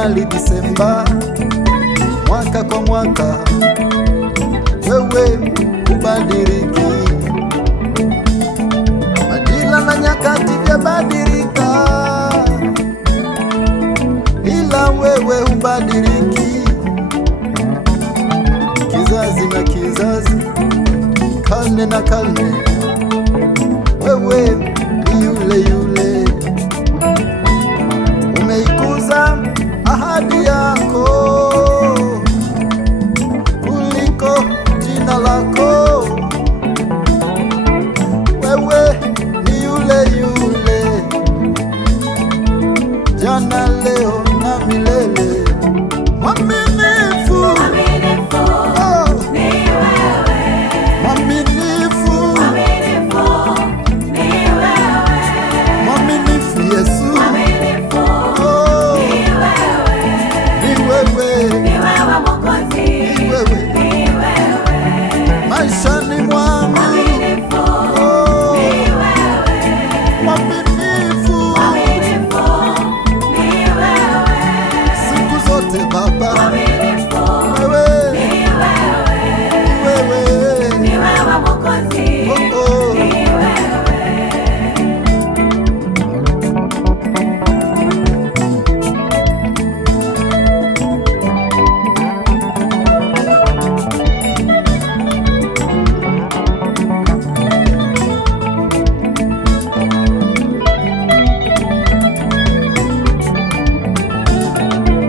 Januari, Disemba, mwaka kwa mwaka, wewe hubadiliki. Majira na nyakati vyabadilika, ila wewe hubadiliki. Kizazi na kizazi, karne na karne, wewe ni yule yule. Umeikuza ahadi yako kuliko jina lako. Wewe ni yule yule, jana, leo na milele. Mwaminifu, Mwaminifu ni wewe. mwaminifu, Mwaminifu ni wewe. mwaminifu Yesu. Mwaminifu Oh, ni wewe. ni wewe, Ni wewe Mwokozi. ni wewe Ni wewe. maishani mwangu. Mwaminifu Oh, ni wewe. mwaminifu Mwaminifu ni wewe. siku zote Baba. Mwaminifu Wewe, ni wewe. wewe, Ni wewe Mwokozi. oh, Ni wewe.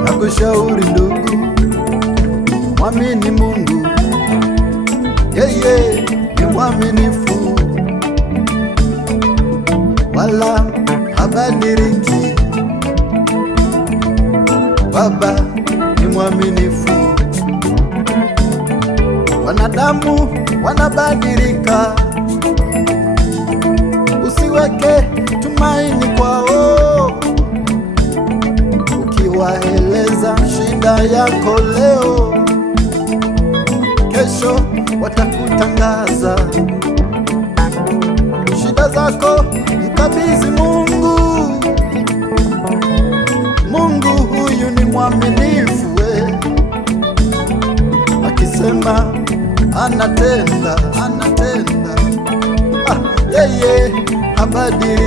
nakushauri ndugu, mwamini Mungu, yeye ni mwaminifu, wala habadiliki. Baba ni mwaminifu. Wanadamu wanabadilika, usiweke tumaini kwao. Ukiwaeleza shida yako leo, kesho watakutangaza. Shida zako mkabidhi Mungu. Mungu huyu ni mwaminifu, akisema anatenda, anatenda. Yeye habadiliki.